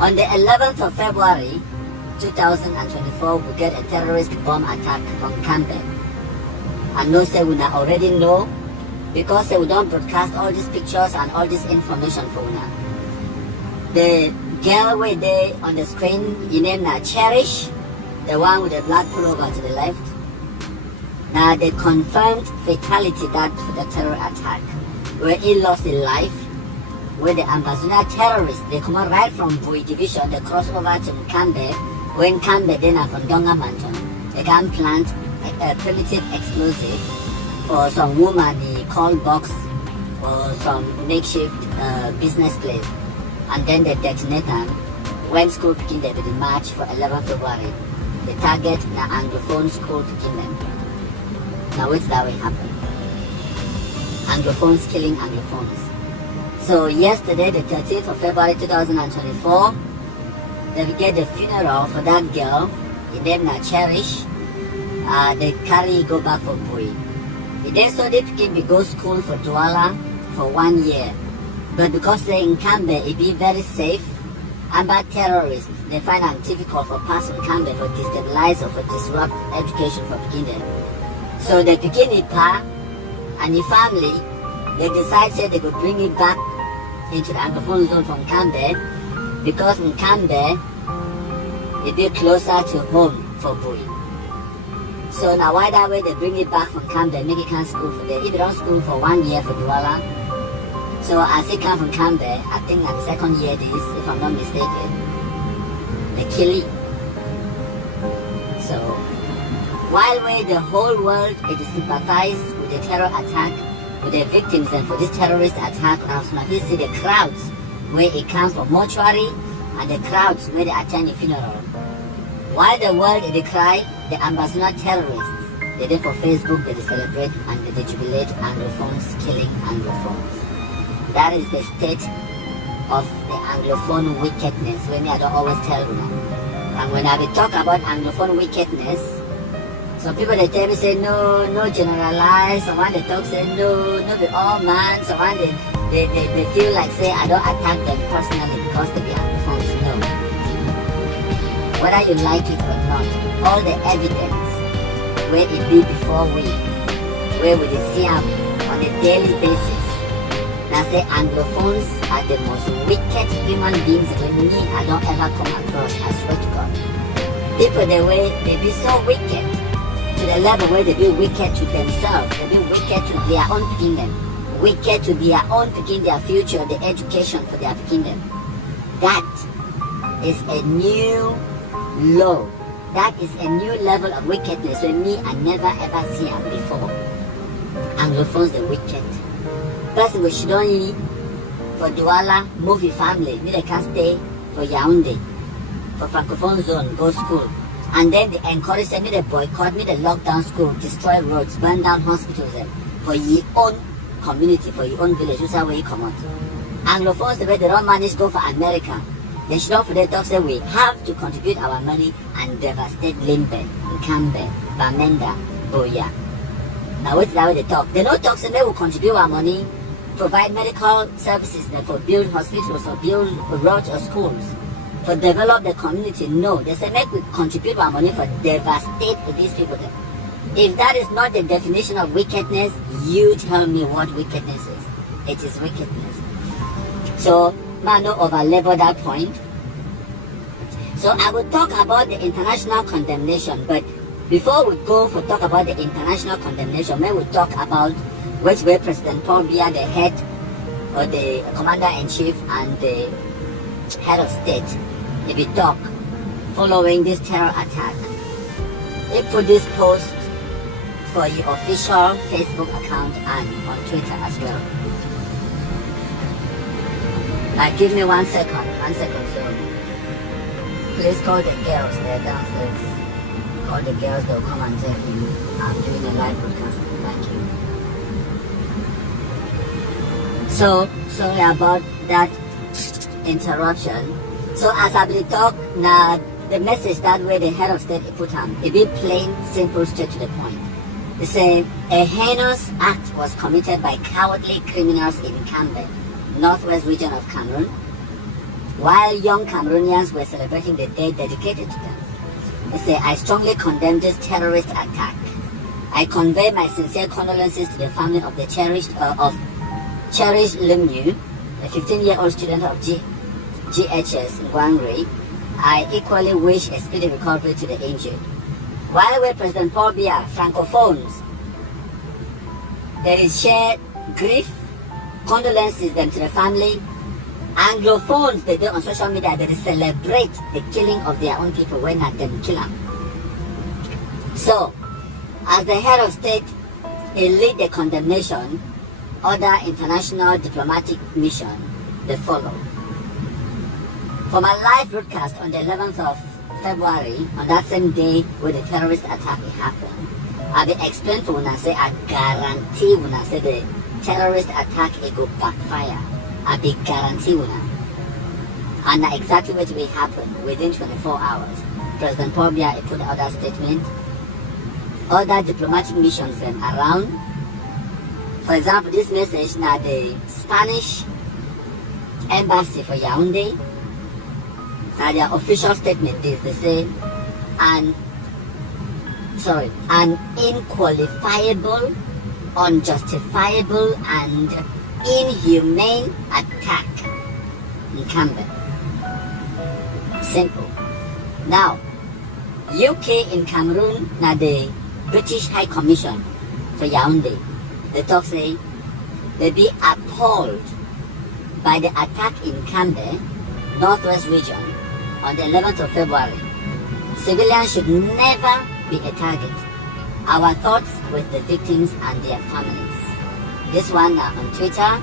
On the 11th of February 2024, we get a terrorist bomb attack from Nkambe. And no say we already know, because we don't broadcast all these pictures and all this information for una. The girl way there on the screen, you name now Cherish, the one with the black pullover to the left. Now the confirmed fatality that for the terror attack, where he lost his life, where the Ambazonia terrorists, they come out right from Bui division, they cross over to Nkambe, when Nkambe then are from Donga Mountain, they can plant a primitive explosive for some woman in call box or some makeshift business place, and then they detonate them when school begin the march for 11 February. The target the Anglophone school begin them. Now what's that will happen? Anglophones killing Anglophones. So yesterday, the 13th of February 2024, they get the funeral for that girl. The name na Cherish. They carry go back for Bui. They saw they begin go school for Douala for 1 year. But because they in Nkambe, it be very safe. And by terrorists, they find it difficult for passing Nkambe for destabilize or for disrupt education for beginning. So they begin it pa and the family, they decide say they could bring it back into the Anglophone zone from Nkambe, because in Nkambe it be closer to home for Bui. So now why that way they bring it back from Nkambe, make it come school for them. If they don't school for 1 year for Douala. So as it come from Nkambe, I think that the second year this, if I'm not mistaken, they kill it. So while the whole world is sympathize with the terror attack, with the victims and for this terrorist attack, now we see the crowds where it comes from mortuary and the crowds where they attend the funeral. While the world they cry, the Ambazonia terrorists, they do for Facebook, they celebrate and they jubilate Anglophones killing Anglophones. That is the state of the Anglophone wickedness, when I don't always tell you. And when I talk about Anglophone wickedness, some people they tell me say no generalize, someone they talk say no be all man, someone they feel like say I don't attack them personally because they be Anglophones. No. Whether you like it or not, all the evidence where it be before where we see them on a daily basis. Now say Anglophones are the most wicked human beings that me I don't ever come across, I swear to God. People the way they be so wicked to the level where they be wicked to themselves, they be wicked to their own kingdom, wicked to their own picking their future, the education for their kingdom. That is a new low. That is a new level of wickedness with me I never ever see it before. Anglophones the wicked. Person go Shidoni for Douala, movie family, they can stay for Yaoundé, for Francophone zone, go school. And then they encourage them, they boycott, they lock down school, destroy roads, burn down hospitals for your own community, for your own village. That's where you come out. Anglophones, the way they don't manage go for America. They should not for their talk say we have to contribute our money and devastate Limbe, Nkambe, Bamenda, Boya. Now what's that way they talk? They don't talk say they will contribute our money, provide medical services, for build hospitals or build roads or schools, for develop the community. No, they say make we contribute our money for devastate these people. If that is not the definition of wickedness, you tell me what wickedness is. It is wickedness. So man, no over-labor that point. So I will talk about the international condemnation, but before we go for talk about the international condemnation, may we talk about which way President Paul Biya, the head or the commander-in-chief and the head of state, they be talk following this terror attack. They put this post for your official Facebook account and on Twitter as well. Give me 1 second, so please call the girls, they're downstairs. Call the girls, they'll come and take you. I'm doing a live broadcast, thank you. So, sorry about that interruption. So as I will talk, now the message that way the head of state put on, it be plain, simple, straight to the point. They say, a heinous act was committed by cowardly criminals in Nkambe, northwest region of Cameroon, while young Cameroonians were celebrating the day dedicated to them. They say, I strongly condemn this terrorist attack. I convey my sincere condolences to the family of the cherished Lumnu, a 15-year-old student of GHS in Gwangri. I equally wish a speedy recovery to the injured. While with President Paul Biya, Francophones, there is shared grief, condolences them to the family. Anglophones, they do on social media, they celebrate the killing of their own people when not them kill them. So, as the head of state, he lead the condemnation. Other international diplomatic mission, they follow. For my live broadcast on the 11th of February, on that same day where the terrorist attack happened, I will explain for when I say I guarantee when I say the terrorist attack it go backfire. I be guarantee when and exactly what will happen within 24 hours. President Paul Biya put out that statement. Other diplomatic missions then around. For example, this message now the Spanish embassy for Yaoundé. Now their official statement is they say an inqualifiable, unjustifiable and inhumane attack in Nkambe. Simple. Now, UK in Cameroon, now the British High Commission for Yaoundé, they talk say they be appalled by the attack in Nkambe, Northwest region, on the 11th of February. Civilians should never be a target. Our thoughts with the victims and their families. This one on Twitter.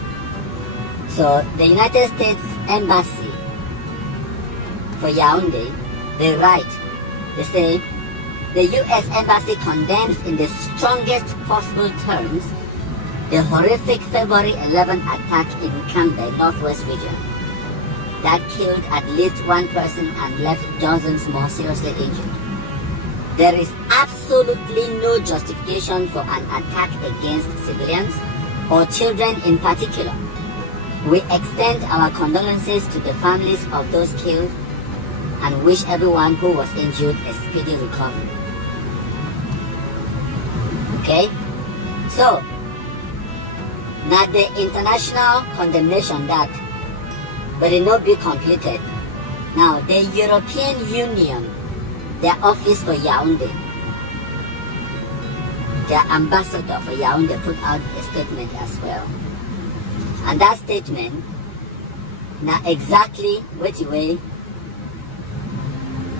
So the United States Embassy for Yaoundé, they write, they say, the U.S. Embassy condemns in the strongest possible terms the horrific February 11 attack in Nkambe, Northwest region, that killed at least one person and left dozens more seriously injured. There is absolutely no justification for an attack against civilians or children in particular. We extend our condolences to the families of those killed and wish everyone who was injured a speedy recovery. Okay? So, now the international condemnation that but it not be completed. Now, the European Union, their office for Yaoundé, their ambassador for Yaoundé put out a statement as well. And that statement, now exactly which way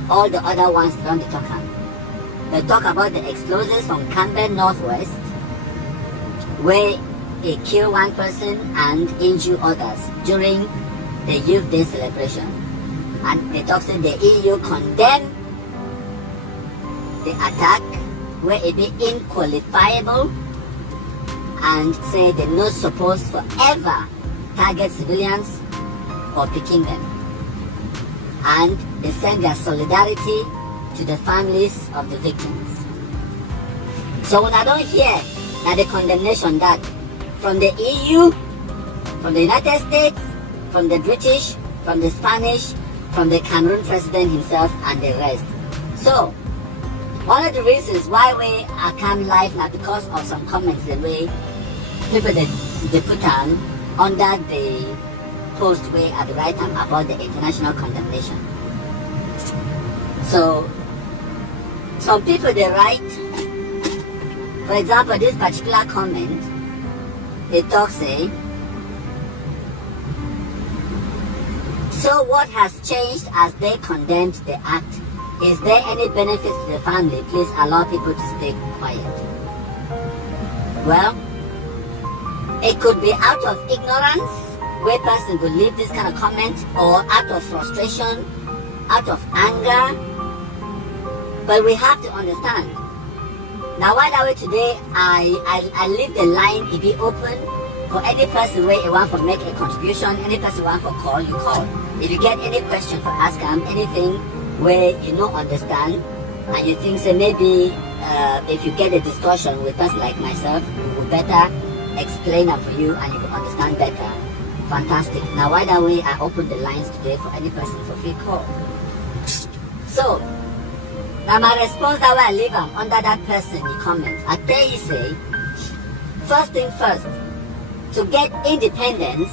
all the other ones don't talk about. They talk about the explosives from Nkambe Northwest, where they kill one person and injure others during the Youth Day celebration. And they talk that the EU condemned the attack where it be inqualifiable and say they're not supposed to ever target civilians or picking them. And they send their solidarity to the families of the victims. So when I don't hear that the condemnation that from the EU, from the United States, from the British, from the Spanish, from the Cameroon president himself and the rest. So, one of the reasons why we are come live now because of some comments the way people they put on under the post way at the right time about the international condemnation. So, some people they write, for example, this particular comment, they talk say, so what has changed as they condemned the act? Is there any benefit to the family? Please allow people to stay quiet. Well, it could be out of ignorance, where person would leave this kind of comment, or out of frustration, out of anger. But we have to understand. Now, why that way today, I leave the line, it be open for any person where you want to make a contribution, any person want to call, you call. If you get any question for ask them, anything where you don't understand, and you think, say, maybe if you get a discussion with us like myself, we will better explain it for you and you will understand better. Fantastic. Now why that way I open the lines today for any person for free call. So now my response that way I leave am under that person in comment. I tell you say, first thing first, to get independence,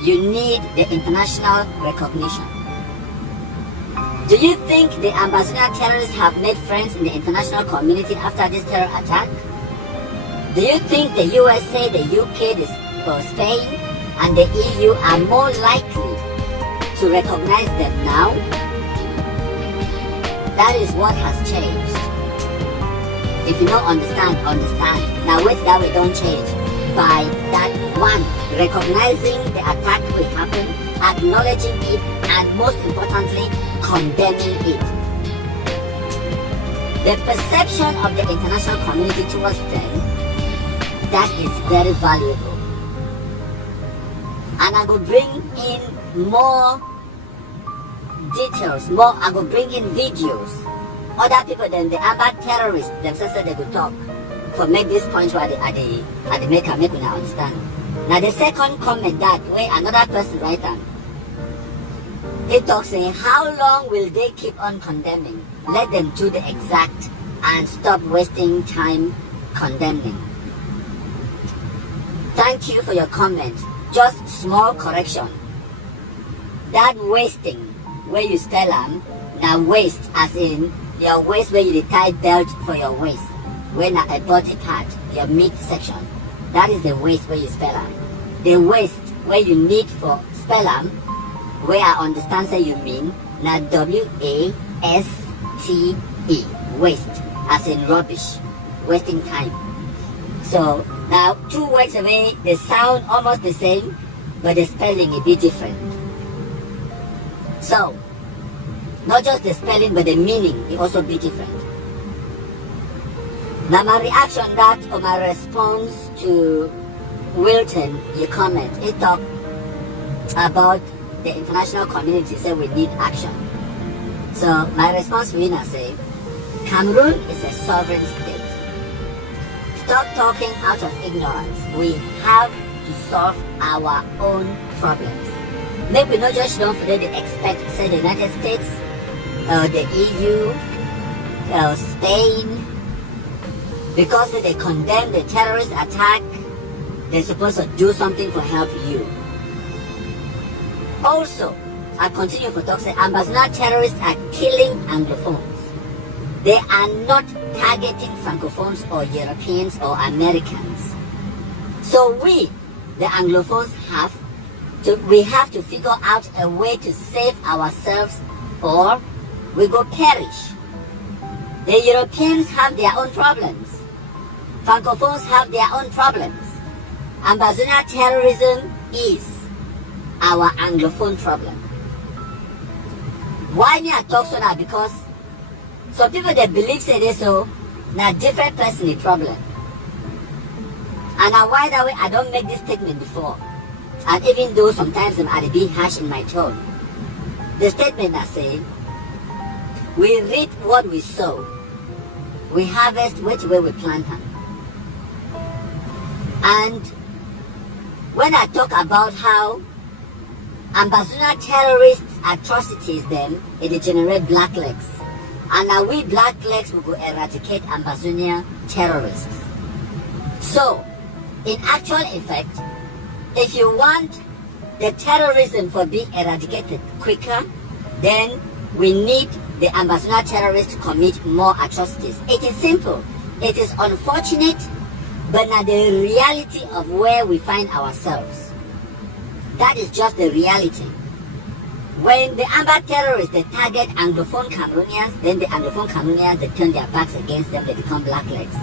you need the international recognition. Do you think the Ambazonia terrorists have made friends in the international community after this terror attack? Do you think the USA, the UK, Spain, and the EU are more likely to recognize them now? That is what has changed. If you don't understand, understand. Now wait that we don't change. By that one, recognizing the attack will happen, acknowledging it, and most importantly, condemning it. The perception of the international community towards them, that is very valuable. And I will bring in more details, I will bring in videos. Other people than the Amba terrorists themselves said they could talk for make this point where they make a make una understand. Now the second comment that way another person write down. He talks saying, how long will they keep on condemning? Let them do the exact and stop wasting time condemning. Thank you for your comment. Just small correction. That wasting, where you spell them, now waist as in your waist where you tie belt for your waist. When a body part, your mid section. That is the waist where you spell them. The waist where you need for spell them, where I understand say you mean, now W-A-S-T-E, waste, as in rubbish, wasting time. So now 2 words away, they sound almost the same, but the spelling a bit different. So, not just the spelling, but the meaning will also be different. Now my reaction that, or my response to Wilton, your comment, he talked about the international community say we need action. So my response to him I say, Cameroon is a sovereign state. Stop talking out of ignorance. We have to solve our own problems. Maybe not just don't forget to expect say the United States, the EU, Spain, because they condemn the terrorist attack, they're supposed to do something to help you. Also, I continue for talk say Ambazonia terrorists are killing Anglophones. They are not targeting Francophones or Europeans or Americans. So we, the Anglophones, we have to figure out a way to save ourselves or we go perish. The Europeans have their own problems. Francophones have their own problems. Ambazonia terrorism is our Anglophone problem. Why me I talk so now? Because some people they believe say this so now different person the problem. And now why that way I don't make this statement before. And even though sometimes I be harsh in my tone. The statement I say, we reap what we sow. We harvest which way we plant them. And when I talk about how Ambazonia terrorists atrocities them, it generate blacklegs. And now we blacklegs will go eradicate Ambazonia terrorists. So, in actual effect, if you want the terrorism for being eradicated quicker, then we need the Ambazonia terrorists to commit more atrocities. It is simple. It is unfortunate, but now the reality of where we find ourselves. That is just the reality. When the Amba terrorists they target Anglophone Cameroonians, then the Anglophone Cameroonians they turn their backs against them, they become blacklegs.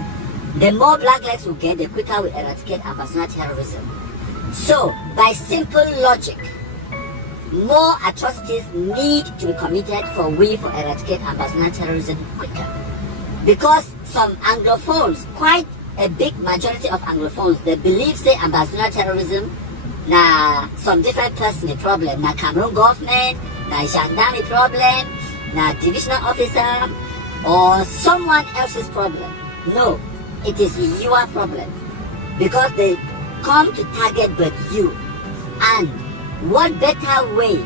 The more blacklegs we get, the quicker we eradicate Ambazonia terrorism. So, by simple logic, more atrocities need to be committed for eradicate Ambazonia terrorism quicker. Because some Anglophones, quite a big majority of Anglophones, they believe say Ambazonia terrorism na some different person the problem, na Cameroon government, na gendarme problem, na divisional officer, or someone else's problem. No, it is your problem. Because they come to target but you. And what better way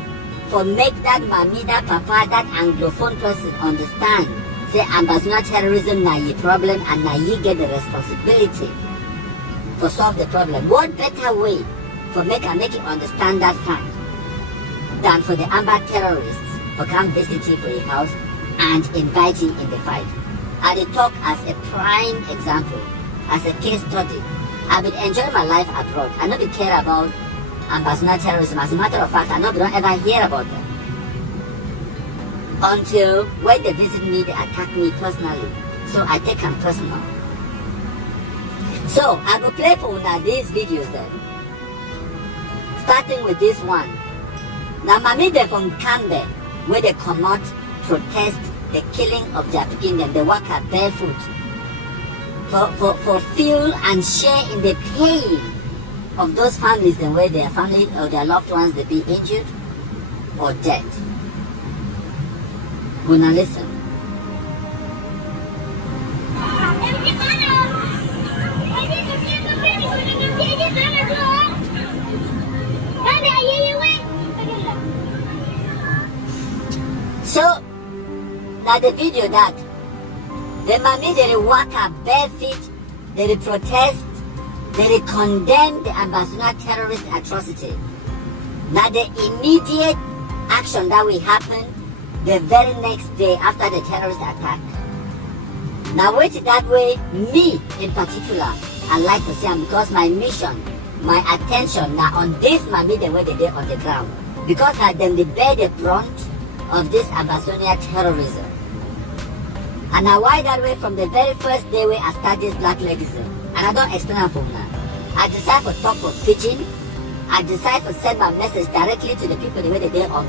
for make that mommy, that papa, that Anglophone person understand, say Ambazonia terrorism na ye problem and na ye get the responsibility for solve the problem. What better way for make it understand that fact than for the Amba terrorists for come visit you for your house and invite you in the fight. I did talk as a prime example, as a case study. I would enjoy my life abroad. I don't care about Ambazonia terrorism. As a matter of fact, I don't ever hear about them. Until when they visit me, they attack me personally. So I take them personal. So I will play for now these videos then. Starting with this one. Now mommy they from Nkambe, where they come out, protest the killing of their picking and they walk out barefoot. For feel and share in the pain of those families and where their family or their loved ones they be injured or dead. Gonna listen. So now the video that the mommy they walk up bare feet, they protest, they condemn the Ambazonia terrorist atrocity. Now the immediate action that will happen the very next day after the terrorist attack. Now wait that way, me in particular, I like to see them because my mission, my attention now on this mommy the way they did on the ground. Because I them they bear the brunt of this Ambazonia terrorism. And now why that way from the very first day where I started this black legism. And I don't explain it for now. I decided to talk for pitching. I decided to send my message directly to the people the way they did on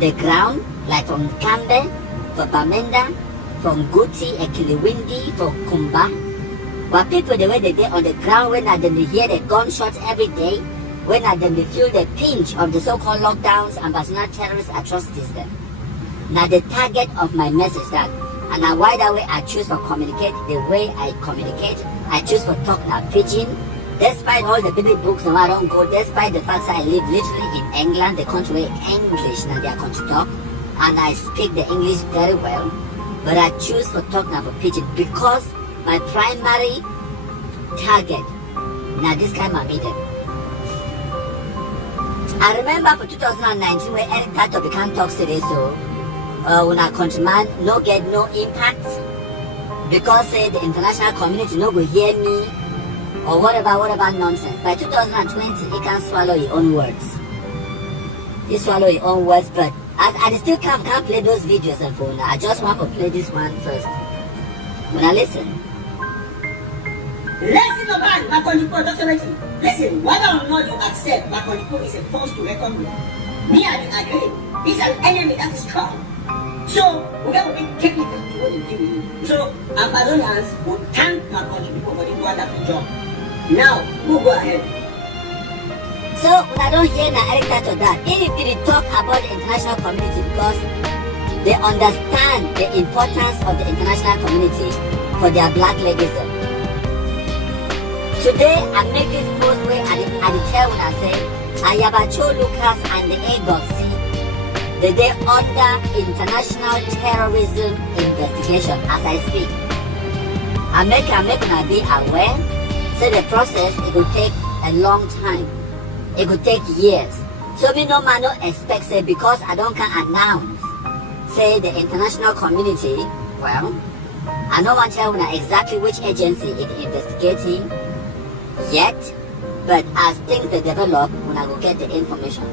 the ground, like from Nkambe, for Bamenda, from Guti, Ekiliwindi, from Kumba. But people the way they did on the ground when I them hear the gunshots every day, when I them feel the pinch of the so-called lockdowns and Ambazonia terrorist atrocities then. Now the target of my message that, and now why that way I choose to communicate the way I communicate, I choose to talk now pidgin, despite all the big books now I don't go, despite the fact that I live literally in England, the country where English now their country talk, and I speak the English very well, but I choose to talk now for pidgin because my primary target now this kind of meeting. I remember for 2019 where Eric Tato began talks today, so when our countryman no get no impact because the international community no go hear me or whatever nonsense. By 2020, he can swallow his own words. He swallow his own words, but I still can't play those videos and phone. I just want to play this one first. When I listen. Listen about Makoniko, Dr. Betty. Listen, whether or not you accept Makoniko is a force to reckon with, me and agree. He's an enemy that is strong. So, we got to be technical to what you do. So, Ambazonians will thank Makoniko for the wonderful job. Now, we'll go ahead. So, when I don't hear Eric Tato that, if they talk about the international community because they understand the importance of the international community for their black legacy. Today, I make this post where I tell when I say, Ayabacho Lucas and the AGOC, they under international terrorism investigation as I speak. I make them be aware, so the process, it will take a long time. It could take years. So me no man no expect, say, because I don't can announce, say, the international community, well, I don't want to tell you exactly which agency it investigating, yet, but as things they develop, when I go get the information.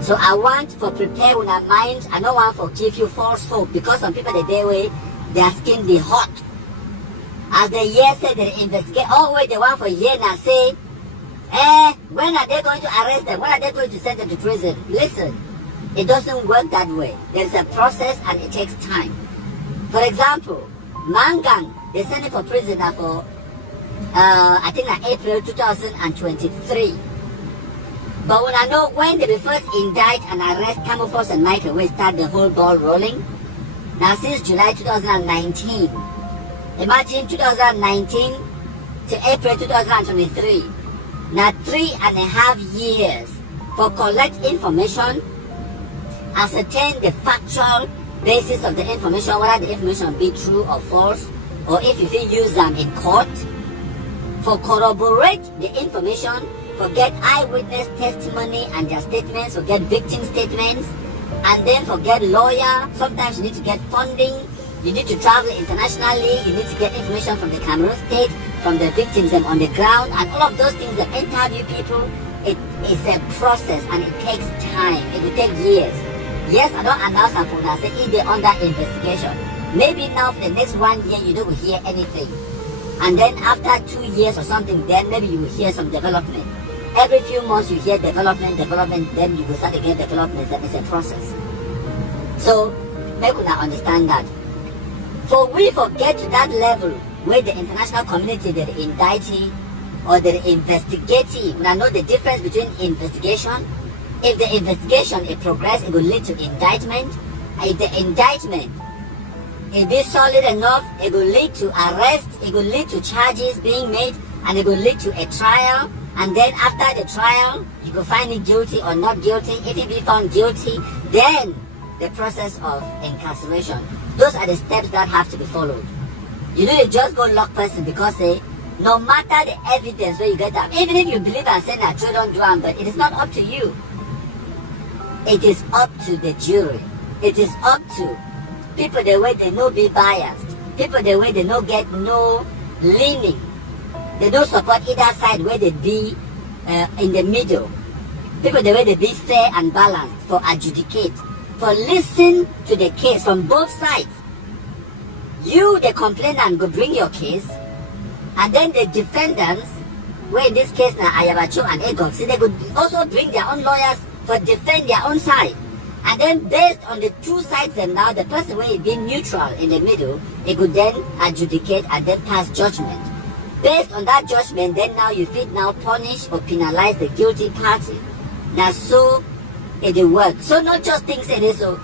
So I want to prepare when I mind, I don't want to give you false hope because some people the day way, their skin be hot. As the year said they investigate, oh wait, they want for a year now say, when are they going to arrest them? When are they going to send them to prison? Listen, it doesn't work that way. There's a process and it takes time. For example, Mangang, they sent him for prison for I think like April 2023. But when I know when they first indict and arrest Camouflage and Michael, we start the whole ball rolling. Now since July 2019, imagine 2019 to April 2023. Now 3.5 years for collect information, ascertain the factual basis of the information, whether the information be true or false, or if you will use them in court, for corroborate the information, for get eyewitness testimony and their statements, for get victim statements, and then for get lawyer. Sometimes you need to get funding, you need to travel internationally, you need to get information from the Cameroon state, from the victims on the ground, and all of those things that interview people. It is a process and it takes time. It will take years. Yes, I don't announce and for now say if they're under investigation. Maybe now for the next 1 year you don't hear anything. And then after 2 years or something, then maybe you will hear some development. Every few months you hear development, then you will start again development. That is a process. So make una understand that. For we forget to that level where the international community, the indictee or the investigating, we know the difference between investigation. If the investigation is progress, it will lead to indictment. If the indictment is be solid enough, it will lead to arrest, it will lead to charges being made, and it will lead to a trial. And then after the trial, you can find it guilty or not guilty. If he be found guilty, then the process of incarceration. Those are the steps that have to be followed. You don't just go lock person because no matter the evidence where you get that, even if you believe and say that you don't do it, but it is not up to you. It is up to the jury. It is up to people the way they no be biased. People the way they no get no leaning. They don't support either side where they be in the middle. People the way they be fair and balanced for adjudicate, for listen to the case from both sides. You, the complainant, go bring your case, and then the defendants, where in this case now Ayabacho and Egon, see they could also bring their own lawyers for defend their own side. And then based on the two sides then now, the person where being neutral in the middle, they could then adjudicate and then pass judgment. Based on that judgment, then now you fit now punish or penalize the guilty party. Now so it will work. So not just things say this, so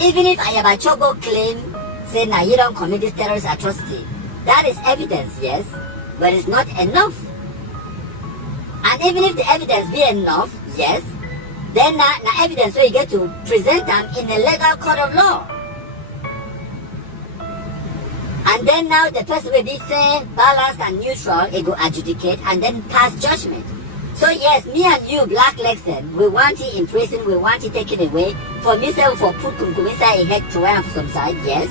even if Ayabacho go claim, say now you don't commit this terrorist atrocity, that is evidence, yes, but it's not enough. And even if the evidence be enough, yes, then now evidence where you get to present them in a legal court of law. And then now the person will be fair, balanced and neutral, it will adjudicate and then pass judgment. So yes, me and you, Black Lexden, we want it in prison, we want it taken away. For me, say for put kumkum inside a head to wear on some side, yes,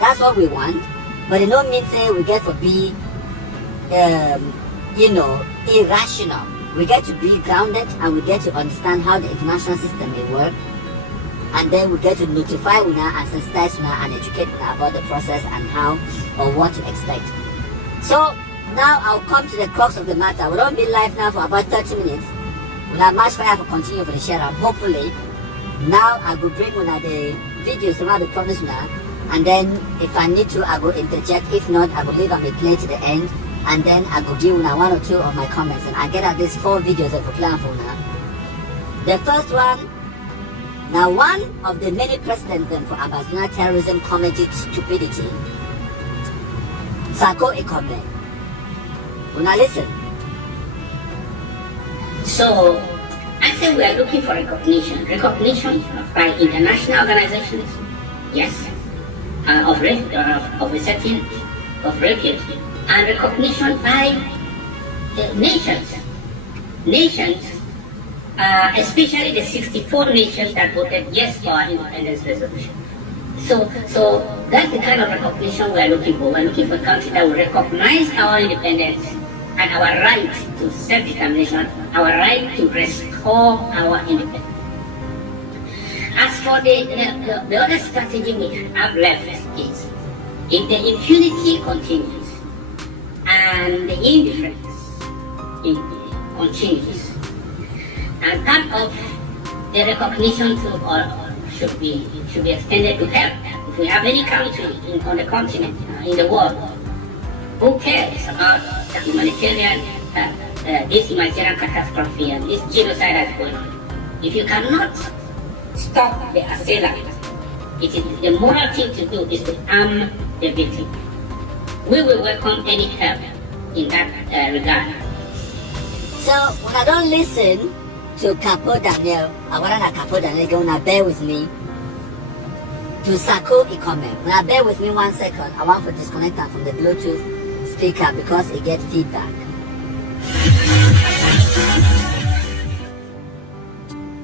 that's what we want. But it don't mean say we get to be, irrational. We get to be grounded and we get to understand how the international system may work. And then we get to notify una and sensitize una and educate una about the process and how or what to expect. So now I'll come to the crux of the matter. We don't be live now for about 30 minutes. We'll have much fire for continue for the share up. Hopefully, now I will bring una the videos around the promise una. And then if I need to, I will interject. If not, I will leave and play to the end. And then I will give una 1 or 2 of my comments. And I get at these 4 videos that I plan for now. The first one, now one of the many precedents then for Ambazonia terrorism comedy stupidity. Sako Nkambe. Una listen. So, I say we are looking for recognition. Recognition by international organizations, yes, of research, of repute, and recognition by nations. Nations, especially the 64 nations that voted yes for our independence resolution. So that's the kind of recognition we are looking for. We're looking for a country that will recognize our independence and our right to self-determination, our right to restore our independence. As for the other strategy we have left is, if the impunity continues and the indifference continues, and part of the recognition should be extended to help. If we have any country on the continent, in the world, who cares about the humanitarian, this humanitarian catastrophe and this genocide that's going on? If you cannot stop the assailant, it is the moral thing to do is to arm the victim. We will welcome any help in that regard. So when I don't listen to Capo Daniel. I want to Capo Daniel. Gonna bear with me. To Sako Ikome. Now bear with me 1 second. I want to disconnect them from the Bluetooth speaker because it gets feedback.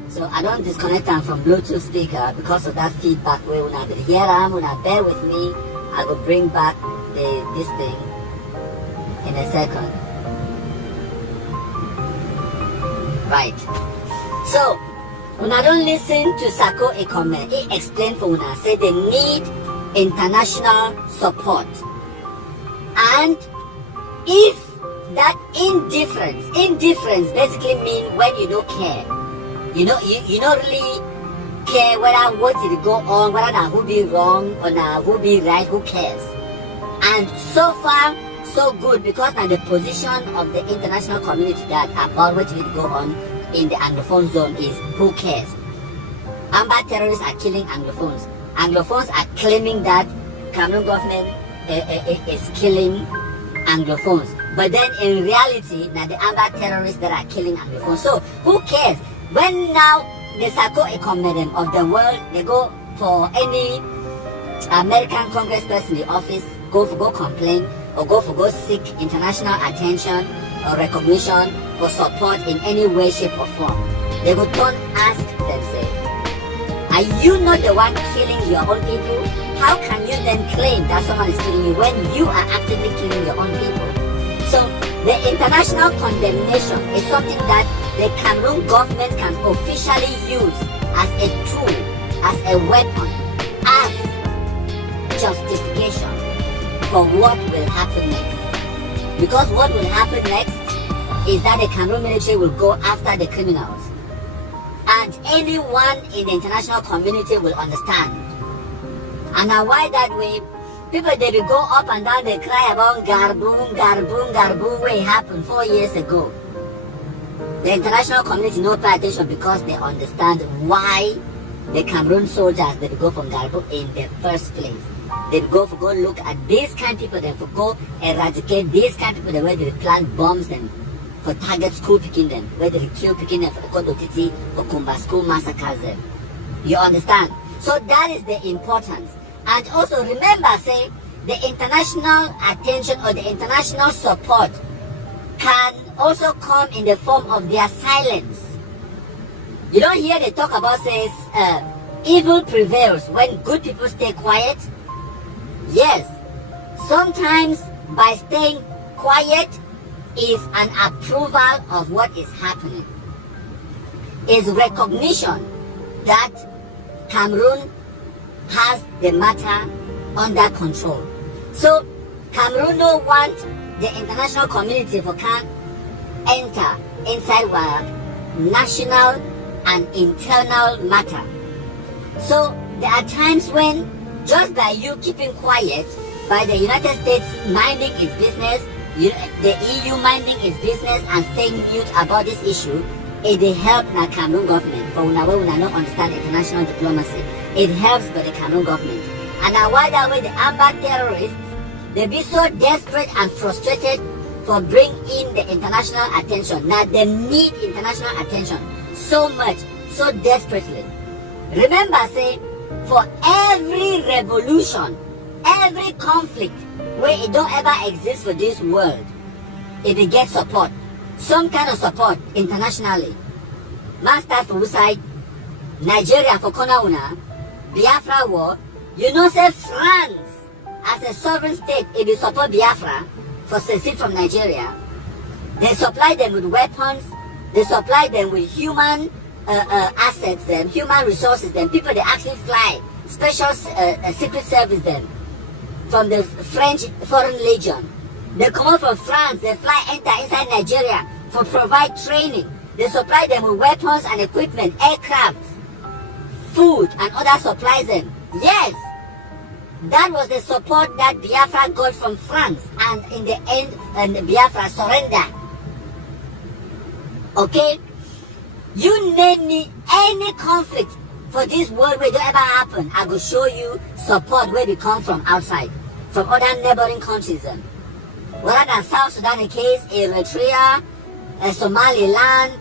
So I don't disconnect them from Bluetooth speaker because of that feedback. When I hear them, when I bear with me, I will bring back this thing in a second. Right. So when I don't listen to Sako Ikome, he explained for una say they need international support. And if that indifference basically means when you don't care. You don't really care whether what did go on, whether that who be wrong or who be right, who cares. And so far, so good, because now the position of the international community that about what will go on in the Anglophone zone is who cares. Amba terrorists are killing Anglophones. Anglophones are claiming that Cameroon government is killing Anglophones. But then in reality, now the Amba terrorists that are killing Anglophones. So who cares? When now the Sako Ikome of the world, they go for any American congressperson in the office, go complain, or go seek international attention or recognition or support in any way, shape or form. They would don't ask themselves, are you not the one killing your own people? How can you then claim that someone is killing you when you are actively killing your own people? So the international condemnation is something that the Cameroon government can officially use as a tool, as a weapon, as justification for what will happen next. Because what will happen next is that the Cameroon military will go after the criminals. And anyone in the international community will understand. And now why that way? People, they will go up and down, they cry about Garboon, where it happened 4 years ago. The international community no pay attention because they understand why the Cameroon soldiers, they will go from Garboon in the first place. They will go look at these kind of people, they will go eradicate these kind of people, the way they plant bombs them, for target school picking them, where they kill picking them for Kodotiti, for Kumba school massacres them. You understand? So that is the importance. And also remember, say, the international attention or the international support can also come in the form of their silence. You don't hear they talk about, says, evil prevails when good people stay quiet. Yes, sometimes by staying quiet is an approval of what is happening. Is recognition that Cameroon has the matter under control. So Cameroon don't want the international community for can enter inside our national and internal matter. So there are times when just by you keeping quiet, by the United States minding its business, the EU minding its business and staying mute about this issue, it helps the Cameroon government. For when we don't understand international diplomacy, it helps for the Cameroon government. And now why that way the Amba terrorists, they be so desperate and frustrated for bringing in the international attention. Now they need international attention so much, so desperately. Remember, say, for every revolution, every conflict where it don't ever exist for this world, it will get support, some kind of support internationally. Master for side, Nigeria for Konauna, Biafra war, you know, say France as a sovereign state, it will support Biafra for secede from Nigeria. They supply them with weapons, they supply them with human assets, them human resources, them people they actually fly, special secret service them from the French Foreign Legion. They come out from France, they fly enter inside Nigeria for provide training. They supply them with weapons and equipment, aircraft, food and other supplies them. Yes, that was the support that Biafra got from France, and in the end, Biafra surrender. Okay? You name me any conflict for this world where it don't ever happen, I will show you support where we come from outside, from other neighboring countries. Whether than South Sudan the case, Eritrea, Somaliland,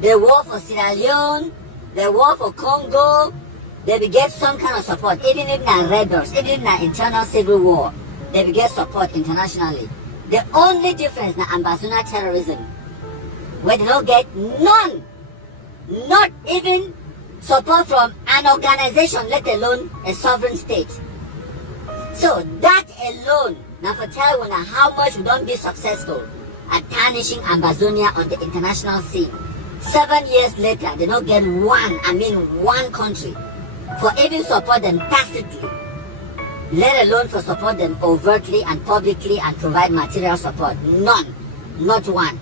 the war for Sierra Leone, the war for Congo, they will get some kind of support, even if not rebels, even if not internal civil war, they will get support internationally. The only difference in Ambazonia terrorism, where they don't get none, not even support from an organization, let alone a sovereign state. So that alone, now for tell you how much we don't be successful at tarnishing Ambazonia on the international scene. 7 years later, they don't get one country for even support them tacitly, let alone for support them overtly and publicly and provide material support. None, not one.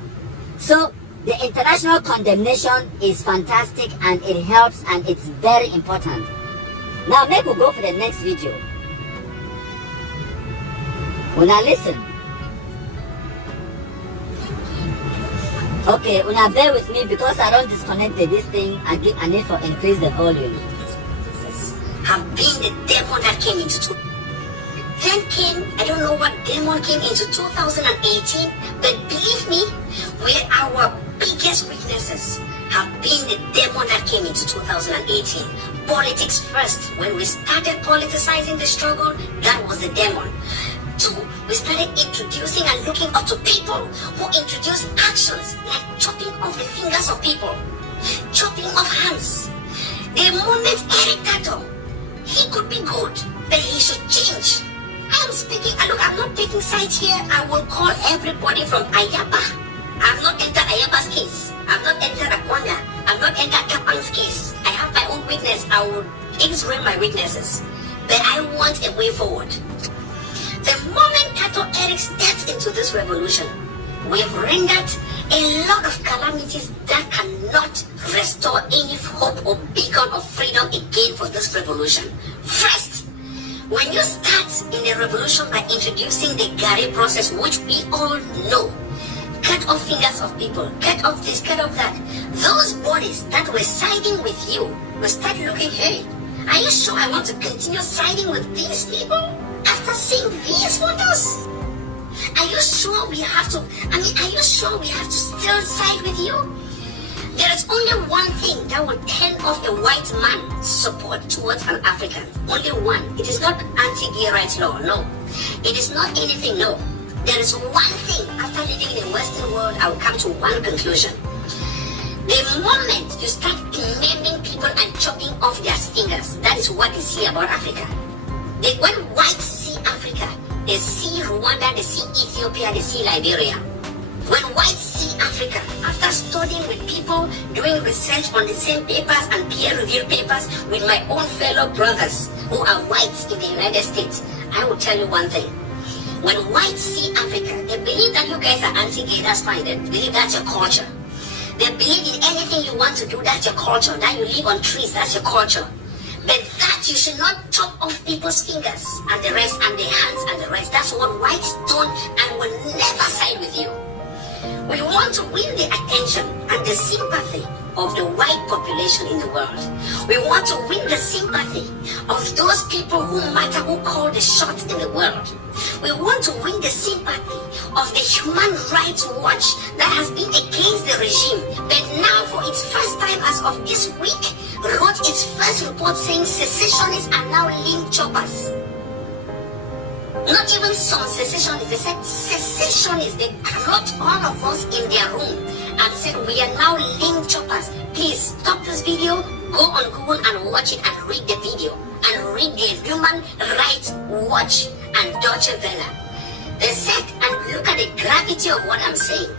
So the international condemnation is fantastic and it helps and it's very important. Now maybe we'll go for the next video. Una listen. Okay, una bear with me because I don't disconnect this thing. I need to increase the volume. Have been the demon that came into Then came, I don't know what demon came into 2018, but believe me, where our biggest weaknesses have been the demon that came into 2018. Politics first. When we started politicizing the struggle, that was the demon. 2, we started introducing and looking up to people who introduced actions like chopping off the fingers of people, chopping off hands. The moment Eric Tato, he could be good, but he should change. I'm speaking, and look, I'm not taking sides here. I will call everybody from Ayaba. I've not entered Ayaba's case. I've not entered Akwanga. I've not entered Kapang's case. I have my own weakness. I will explain my weaknesses. But I want a way forward. The moment Tato Eric steps into this revolution, we have rendered a lot of calamities that cannot restore any hope or beacon of freedom again for this revolution. First, when you start in a revolution by introducing the Gary process, which we all know, cut off fingers of people, cut off this, cut off that, those bodies that were siding with you will start looking, hey, are you sure I want to continue siding with these people after seeing these photos? Are you sure we have to, are you sure we have to still side with you? There is only one thing that will turn off a white man's support towards an African. Only one. It is not anti-gay rights law, no. It is not anything, no. There is one thing. After living in the Western world, I will come to one conclusion. The moment you start maiming people and chopping off their fingers, that is what they see about Africa. When whites see Africa, they see Rwanda, they see Ethiopia, they see Liberia. When whites see Africa, after studying with people, doing research on the same papers and peer-reviewed papers with my own fellow brothers who are whites in the United States, I will tell you one thing. When whites see Africa, they believe that you guys are anti-gay, that's fine. They believe that's your culture. They believe in anything you want to do, that's your culture. That you live on trees, that's your culture. But that you should not chop off people's fingers and the rest and their hands and the rest. That's what whites don't and will never side with you. We want to win the attention and the sympathy of the white population in the world. We want to win the sympathy of those people who matter, who call the shots in the world. We want to win the sympathy of the Human Rights Watch that has been against the regime, but now for its first time as of this week, wrote its first report saying secessionists are now limb choppers. Not even some secessionists, they said secessionists. They locked all of us in their room and said we are now limb choppers. Please stop this video, go on Google and watch it and read the video and read the Human Rights Watch and Deutsche Welle. They said, and look at the gravity of what I'm saying,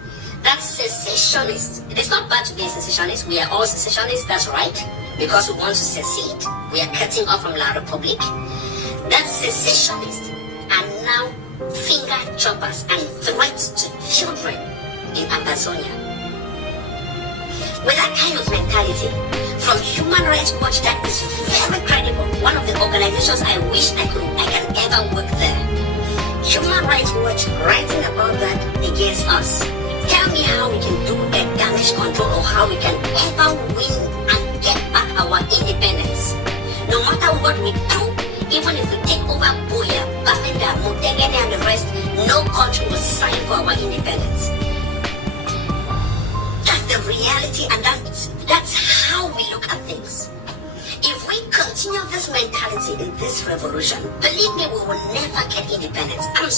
that secessionists, it is not bad to be a secessionist, we are all secessionists, that's right, because we want to secede, we are cutting off from La Republic. That secessionists are now finger choppers and threats to children in Ambazonia. With that kind of mentality, from Human Rights Watch that is very credible, one of the organizations I wish I can ever work there. Human Rights Watch writing about that against us. Tell me how we can do a damage control or how we can ever win and get back our independence. No matter what we do, even if we take over Buya, Bamenda, Mutegene and the rest, no country will sign for our independence. That's the reality, and that's how we look at things. If we continue this mentality in this revolution, believe me, we will never get independence. I'm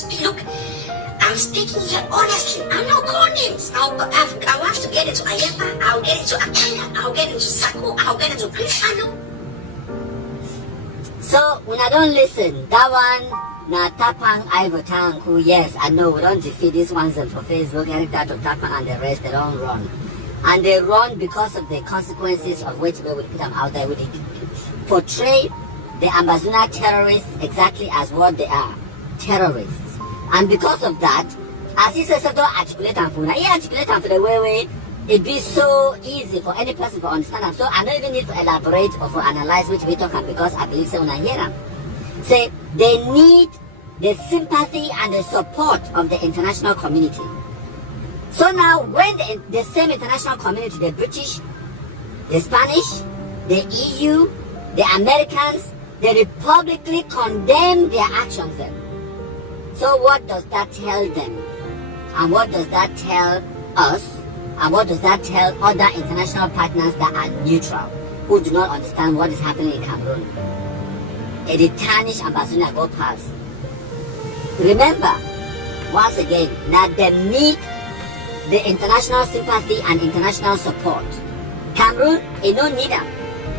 speaking here honestly. I'm not calling names. I'll have to get into Ayapa, I'll get into Akanya, I'll get into Sako, I'll get into Cristiano. So when I don't listen, that one na Tapang Ivotang, who yes, I know we don't defeat these ones for Facebook, Eric Tato Tapang and the rest, they don't run. And they run because of the consequences of which we would put them out there. We portray the Ambazonia terrorists exactly as what they are, terrorists. And because of that, as he says, don't articulate them for the way it be so easy for any person to understand them. So I don't even need to elaborate or to analyze which we talk about, because I believe so when I hear them. Say they need the sympathy and the support of the international community. So now when the same international community, the British, the Spanish, the EU, the Americans, they publicly condemn their actions then. So what does that tell them? And what does that tell us? And what does that tell other international partners that are neutral, who do not understand what is happening in Cameroon? It tarnish Ambazonia go past. Remember, once again, that they need the international sympathy and international support. Cameroon, it don't need them.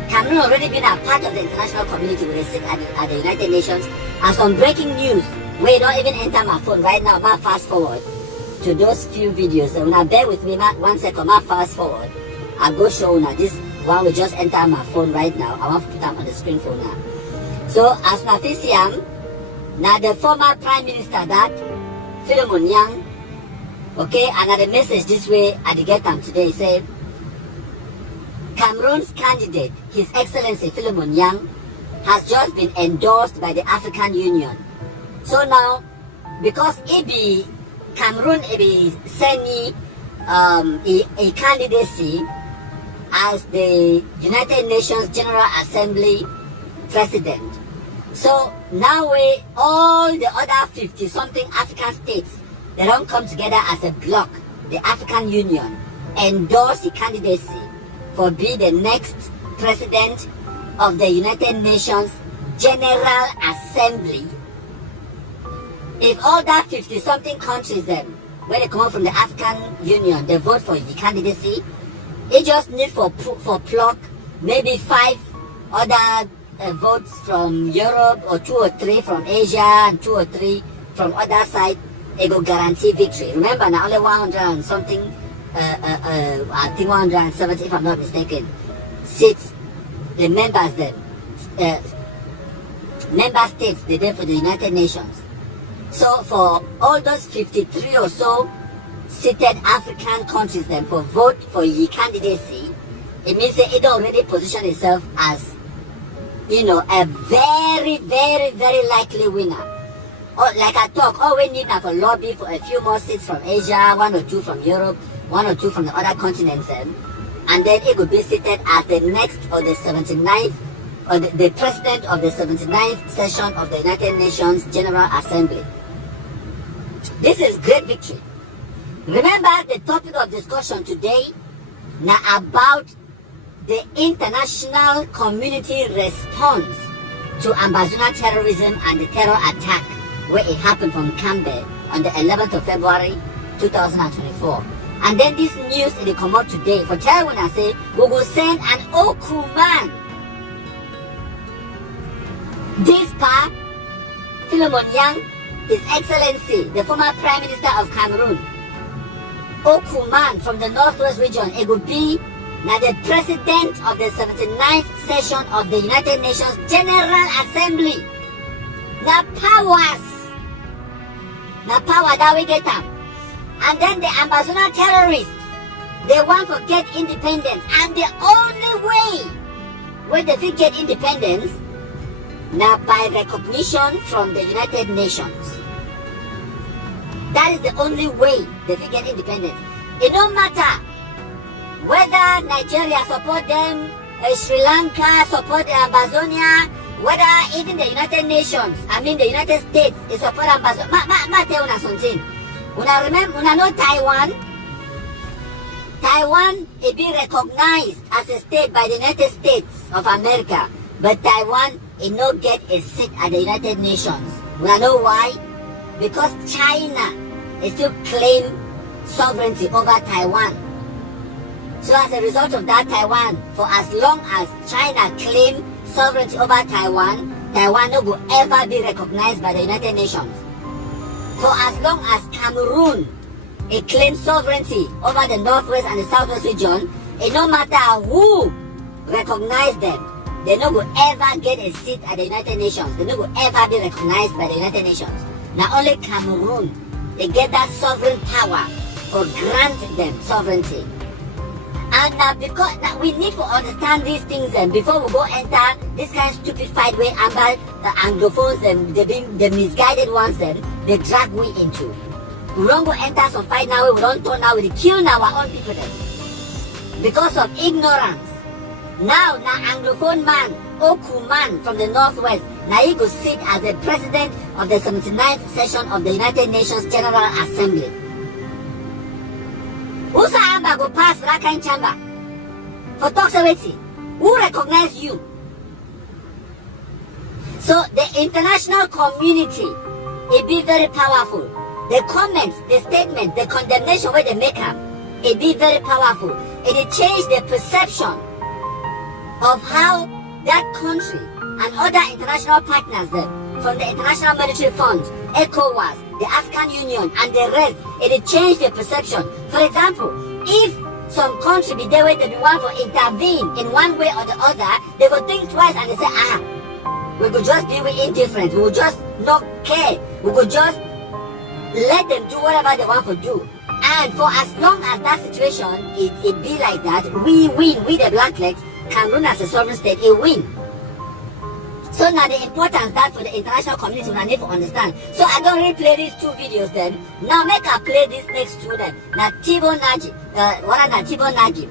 Cameroon already been a part of the international community with a seat at the United Nations. And some breaking news, where you don't even enter my phone right now, I fast forward to those few videos. So now bear with me, 1 second, I fast forward. I'll go show now. This one will just enter my phone right now. I want to put them on the screen for now. So as Nafisiam, now the former Prime Minister that, Philemon Yang, okay, another message this way I get them today, say, Cameroon's candidate, His Excellency Philemon Yang, has just been endorsed by the African Union. So now, because Cameroon be sending a candidacy as the United Nations General Assembly President. So now all the other 50-something African states, they don't come together as a bloc, the African Union, endorse the candidacy for be the next president of the United Nations General Assembly. If all that 50-something countries then, when they come out from the African Union, they vote for the candidacy, it just need for pluck maybe 5 other votes from Europe, or 2 or 3 from Asia, and 2 or 3 from other side. It will guarantee victory. Remember now, only 100 and something, I think 170 if I'm not mistaken, seats, the members then, member states, they did for the United Nations. So for all those 53 or so seated African countries then for vote for the candidacy, it means that it already positioned itself as, you know, a very, very, very likely winner. Or like I talk, all we need now for lobby for a few more seats from Asia, 1 or 2 from Europe, 1 or 2 from the other continents, and then it could be seated as the next or the 79th, or the president of the 79th session of the United Nations General Assembly. This is great victory. Remember the topic of discussion today now about the international community response to Ambazonia terrorism and the terror attack where it happened from Nkambe on the 11th of February 2024. And then this news will come out today for tell when I say we will send an Okuman. This part, Philemon Yang, His Excellency, the former Prime Minister of Cameroon, Okuman from the Northwest region, it would be now the President of the 79th session of the United Nations General Assembly. Now power that we get them. And then the Ambazonia terrorists, they want to get independence. And the only way where they will get independence, now by recognition from the United Nations. That is the only way they will get independence. It don't matter whether Nigeria support them, Sri Lanka support Ambazonia, whether even the United Nations, the United States, is support Ambazonia. Ma tell una something. Una remember, una know Taiwan. Taiwan is being recognized as a state by the United States of America, but Taiwan is not get a seat at the United Nations. You know why? Because China is still claim sovereignty over Taiwan. So as a result of that, Taiwan, for as long as China claim sovereignty over Taiwan, Taiwan no will ever be recognized by the United Nations. For as long as Cameroon it claims sovereignty over the northwest and the southwest region, and no matter who recognize them, they no will ever get a seat at the United Nations. They no will ever be recognized by the United Nations. Now only Cameroon, they get that sovereign power for granting them sovereignty. And now because now we need to understand these things before we go enter this kind of stupid fight where the Anglophones, the misguided ones, they drag we into. We don't go enter some fight now, we don't turn now, we kill our own people then. Because of ignorance. Now Anglophone man, Oku man from the northwest, now he could sit as the president of the 79th session of the United Nations General Assembly. Who's Amba go pass for that kind of chamber? For toxicity? Who recognize you? So the international community, it be very powerful. The comments, the statement, the condemnation where they make up, it be very powerful. It change the perception of how that country and other international partners from the International Monetary Fund, ECOWAS, the African Union and the rest, it changed the perception. For example, if some country be there where they be want to intervene in one way or the other, they will think twice and they say, we could just be indifferent, we will just not care, we could just let them do whatever they want to do. And for as long as that situation, it be like that, we win, we the Blacklegs, Cameroon as a sovereign state, it win. So now the importance that for the international community we need to understand. So I don't really play these two videos then. Now make I play this next two then. Now Tibo Naji, Tibo Naji.